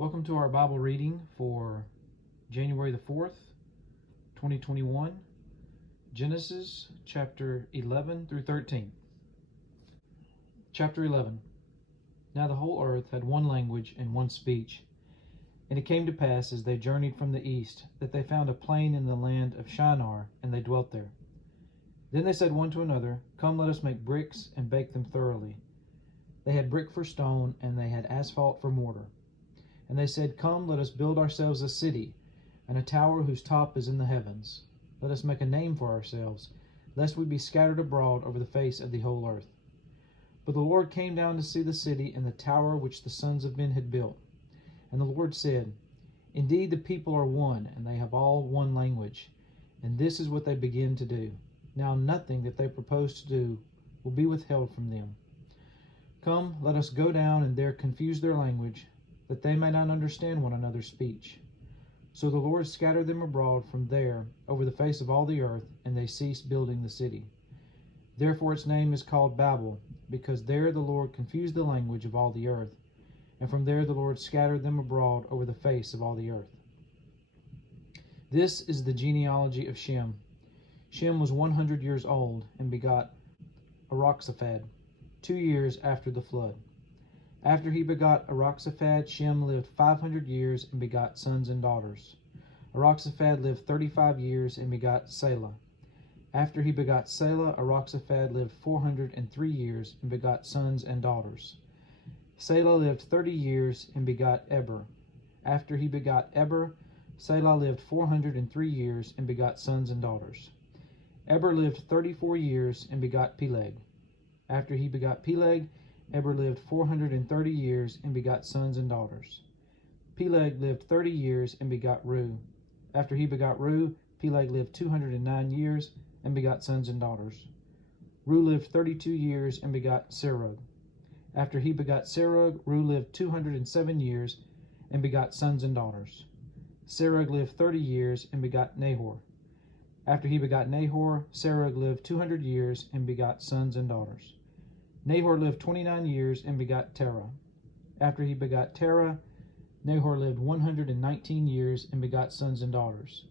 Welcome to our Bible reading for January the 4th, 2021, Genesis chapter 11 through 13. Chapter 11. Now the whole earth had one language and one speech. And it came to pass, as they journeyed from the east, that they found a plain in the land of Shinar, and they dwelt there. Then they said one to another, Come, let us make bricks and bake them thoroughly. They had brick for stone, and they had asphalt for mortar. And they said, Come, let us build ourselves a city, and a tower whose top is in the heavens. Let us make a name for ourselves, lest we be scattered abroad over the face of the whole earth. But the Lord came down to see the city and the tower which the sons of men had built. And the Lord said, Indeed, the people are one, and they have all one language. And this is what they begin to do. Now nothing that they propose to do will be withheld from them. Come, let us go down and there confuse their language, that they may not understand one another's speech. So the Lord scattered them abroad from there over the face of all the earth, and they ceased building the city. Therefore its name is called Babel, because there the Lord confused the language of all the earth, and from there the Lord scattered them abroad over the face of all the earth. This is the genealogy of Shem. Shem was 100 years old, and begot Arphaxad, 2 years after the flood. After he begot Arphaxad, Shem lived 500 years and begot sons and daughters. Arphaxad lived 35 years and begot Selah. After he begot Selah, Arphaxad lived 403 years and begot sons and daughters. Selah lived 30 years and begot Eber. After he begot Eber, Selah lived 403 years and begot sons and daughters. Eber lived 34 years and begot Peleg. After he begot Peleg, Eber lived 430 years and begot sons and daughters. Peleg lived 30 years and begot Reu. After he begot Reu, Peleg lived 209 years and begot sons and daughters. Reu lived 32 years and begot Serug. After he begot Serug, Reu lived 207 years and begot sons and daughters. Serug lived 30 years and begot Nahor. After he begot Nahor, Serug lived 200 years and begot sons and daughters. Nahor lived 29 years and begot Terah. After he begot Terah, Nahor lived 119 years and begot sons and daughters.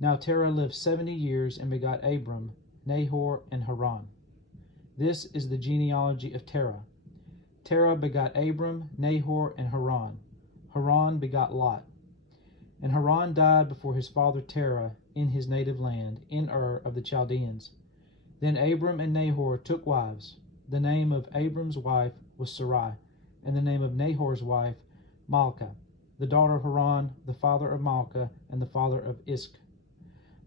Now Terah lived 70 years and begot Abram, Nahor, and Haran. This is the genealogy of Terah. Terah begot Abram, Nahor, and Haran. Haran begot Lot. And Haran died before his father Terah in his native land, in Ur of the Chaldeans. Then Abram and Nahor took wives. The name of Abram's wife was Sarai, and the name of Nahor's wife Milcah, the daughter of Haran, the father of Milcah, and the father of Iscah.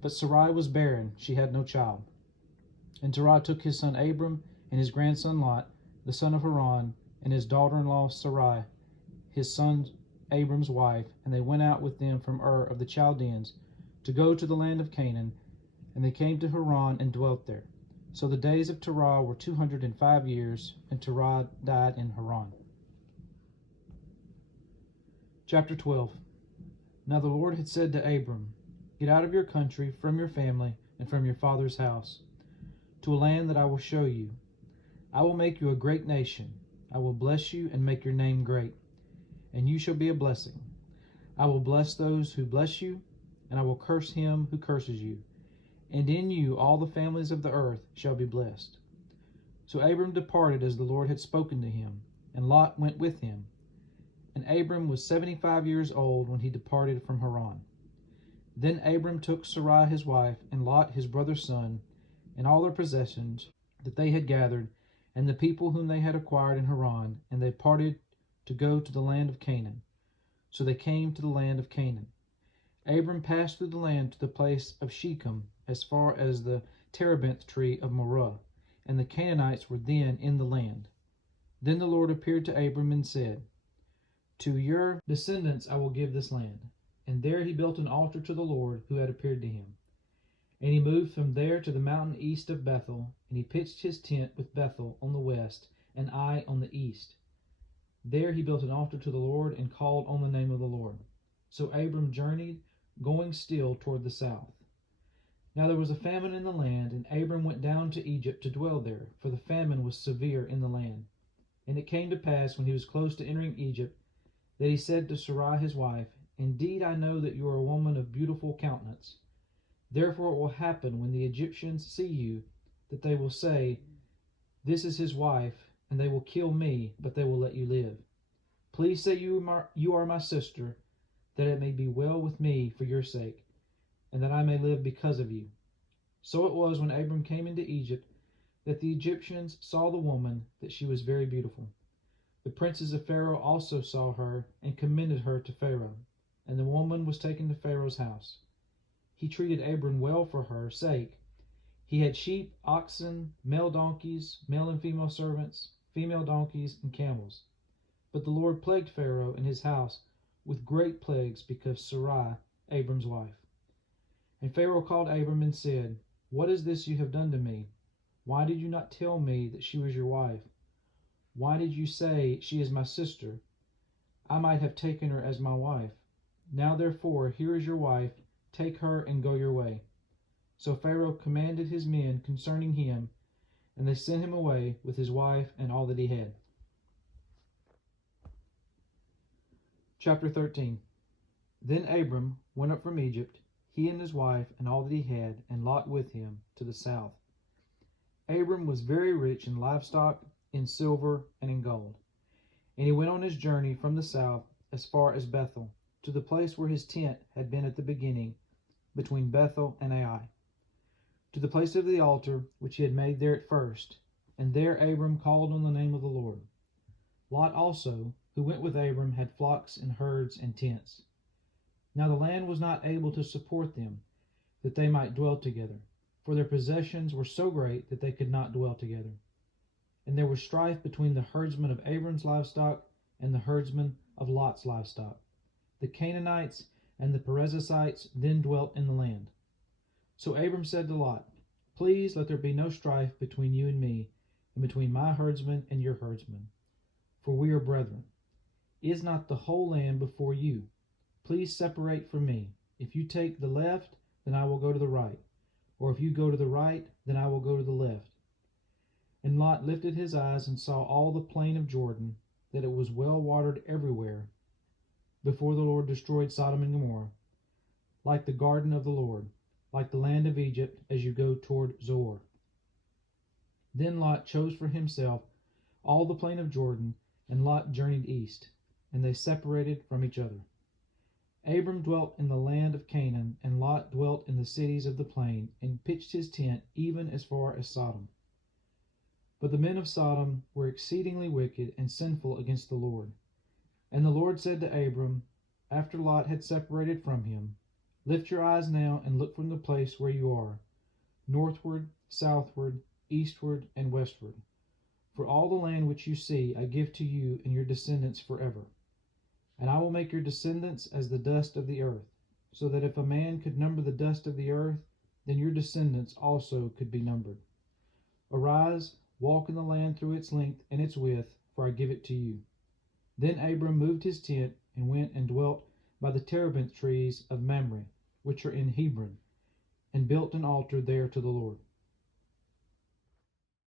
But Sarai was barren, she had no child. And Terah took his son Abram and his grandson Lot, the son of Haran, and his daughter-in-law Sarai, his son Abram's wife, and they went out with them from Ur of the Chaldeans to go to the land of Canaan, and they came to Haran and dwelt there. So the days of Terah were 205 years, and Terah died in Haran. Chapter 12. Now the Lord had said to Abram, Get out of your country, from your family, and from your father's house, to a land that I will show you. I will make you a great nation. I will bless you and make your name great, and you shall be a blessing. I will bless those who bless you, and I will curse him who curses you. And in you all the families of the earth shall be blessed. So Abram departed as the Lord had spoken to him, and Lot went with him. And Abram was 75 years old when he departed from Haran. Then Abram took Sarai his wife, and Lot his brother's son, and all their possessions that they had gathered, and the people whom they had acquired in Haran, and they parted to go to the land of Canaan. So they came to the land of Canaan. Abram passed through the land to the place of Shechem, as far as the terebinth tree of Moreh, and the Canaanites were then in the land. Then the Lord appeared to Abram and said, To your descendants I will give this land. And there he built an altar to the Lord who had appeared to him. And he moved from there to the mountain east of Bethel, and he pitched his tent with Bethel on the west, and Ai on the east. There he built an altar to the Lord and called on the name of the Lord. So Abram journeyed, going still toward the south. Now there was a famine in the land, and Abram went down to Egypt to dwell there, for the famine was severe in the land. And it came to pass, when he was close to entering Egypt, that he said to Sarai his wife, Indeed, I know that you are a woman of beautiful countenance. Therefore it will happen when the Egyptians see you, that they will say, This is his wife, and they will kill me, but they will let you live. Please say you are my sister, that it may be well with me for your sake, and that I may live because of you. So it was when Abram came into Egypt, that the Egyptians saw the woman, that she was very beautiful. The princes of Pharaoh also saw her, and commended her to Pharaoh. And the woman was taken to Pharaoh's house. He treated Abram well for her sake. He had sheep, oxen, male donkeys, male and female servants, female donkeys, and camels. But the Lord plagued Pharaoh and his house with great plagues because of Sarai, Abram's wife. And Pharaoh called Abram and said, What is this you have done to me? Why did you not tell me that she was your wife? Why did you say, She is my sister? I might have taken her as my wife. Now therefore, here is your wife, take her and go your way. So Pharaoh commanded his men concerning him, and they sent him away with his wife and all that he had. Chapter 13. Then Abram went up from Egypt, he and his wife and all that he had, and Lot with him, to the south. Abram was very rich in livestock, in silver, and in gold. And he went on his journey from the south as far as Bethel, to the place where his tent had been at the beginning, between Bethel and Ai, to the place of the altar which he had made there at first. And there Abram called on the name of the Lord. Lot also, who went with Abram, had flocks and herds and tents. Now the land was not able to support them, that they might dwell together, for their possessions were so great that they could not dwell together. And there was strife between the herdsmen of Abram's livestock and the herdsmen of Lot's livestock. The Canaanites and the Perizzites then dwelt in the land. So Abram said to Lot, Please let there be no strife between you and me, and between my herdsmen and your herdsmen, for we are brethren. Is not the whole land before you? Please separate from me. If you take the left, then I will go to the right, or if you go to the right, then I will go to the left. And Lot lifted his eyes and saw all the plain of Jordan, that it was well watered everywhere, before the Lord destroyed Sodom and Gomorrah, like the garden of the Lord, like the land of Egypt, as you go toward Zoar. Then Lot chose for himself all the plain of Jordan, and Lot journeyed east, and they separated from each other. Abram dwelt in the land of Canaan, and Lot dwelt in the cities of the plain, and pitched his tent even as far as Sodom. But the men of Sodom were exceedingly wicked and sinful against the Lord. And the Lord said to Abram, after Lot had separated from him, Lift your eyes now and look from the place where you are, northward, southward, eastward, and westward. For all the land which you see I give to you and your descendants forever. And I will make your descendants as the dust of the earth, so that if a man could number the dust of the earth, then your descendants also could be numbered. Arise, walk in the land through its length and its width, for I give it to you. Then Abram moved his tent and went and dwelt by the terebinth trees of Mamre, which are in Hebron, and built an altar there to the Lord.